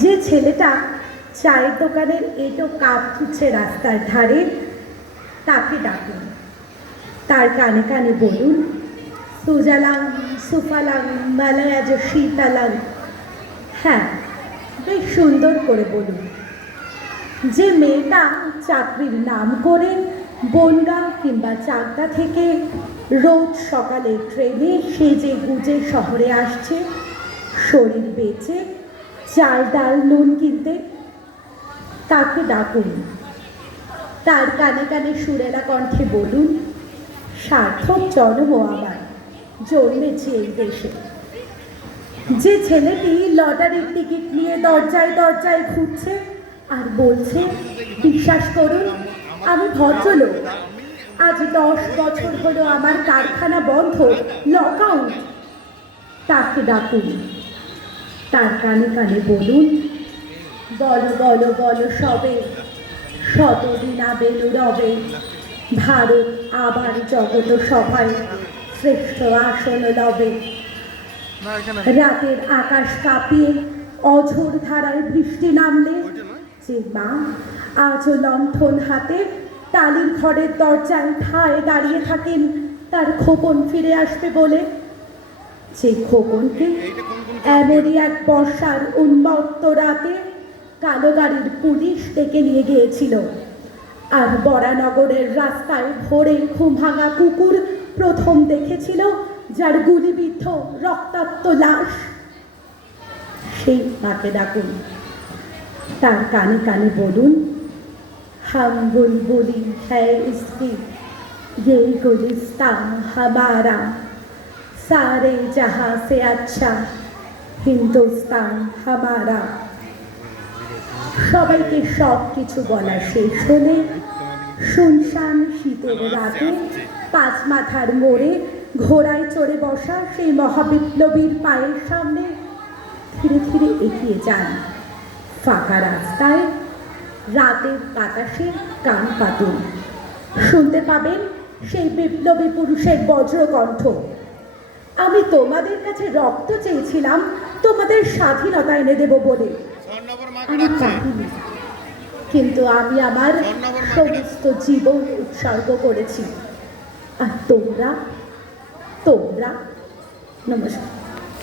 যে ছেলেটা চায়ের দোকানের এটো কাপ খুঁজছে রাস্তার ধারে, তাকে ডাকুন। তার কানে কানে বলুন, সুজালাং সুফালাং মালায়াজ শীতালাং। হ্যাঁ, বেশ সুন্দর করে বলুন। যে মেয়েটা চাকরির নাম করে বনগাঁ কিংবা চাকদা থেকে রোজ সকালে ট্রেনে সেজে গুজে শহরে আসছে শরীর বেচে চাল ডাল নুন কিনতে, তাকে ডাকুন। তার কানে কানে সুরেলা কণ্ঠে বলুন, সার্থক জন্ম আমার, জন্মেছি এই দেশে। যে ছেলেটি লটারির টিকিট নিয়ে দরজায় দরজায় ঘুরছে আর বলছে, বিশ্বাস করুন আমি ভদ্রলোক, আজ 10 বছর হলো আমার কারখানা বন্ধ, লক আউট, তাকে ডাকুন। তার কানে কানে বলুন, বলো বলো বলো সবে, শতদিন আবেলু রবে, ভারত আবার জগত সভায় শ্রেষ্ঠ আসন লবে। রাতের আকাশ কাঁপিয়ে অঝোর ধারায় বৃষ্টি নামলে যে মা আজও লণ্ঠন হাতে টালির ঘরের দরজায় ঠায় দাঁড়িয়ে থাকেন তার খোকন ফিরে আসবে বলে, যে খোকনকে এমনই এক বর্ষার উন্মত্ত রাতে কালো গাড়ির পুলিশ ডেকে নিয়ে গিয়েছিল, আর বরানগরের রাস্তায় ভোরে ঘুম ভাঙা কুকুর প্রথম দেখেছিল যার গুলিবিদ্ধ রক্তাক্ত লাশ, সেই তাকে ডাকুন। তার কানে কানে বলুন, হাম বুলবুলি হ্যায় ইসকি, ये गुलिस्तान हमारा, सारे जहां से अच्छा हिंदुस्तान हमारा। সবাইকে সব কিছু বলা শেষ হলে শুনশান শীতের রাতে পাঁচ মাথার মোড়ে ঘোড়ায় চড়ে বসা সেই মহাবিপ্লবীর পায়ের সামনে ধীরে ধীরে এগিয়ে যান। ফাঁকা রাস্তায় রাতের বাতাসে কান পাতুন, শুনতে পাবেন সেই বিপ্লবী পুরুষের বজ্রকণ্ঠ, আমি তোমাদের কাছে রক্ত চেয়েছিলাম তোমাদের স্বাধীনতা এনে দেব বলে, আমি পারিনি, কিন্তু আমি আমার সমস্ত জীবন উৎসর্গ করেছি। আর তোমরা, নমস্কার।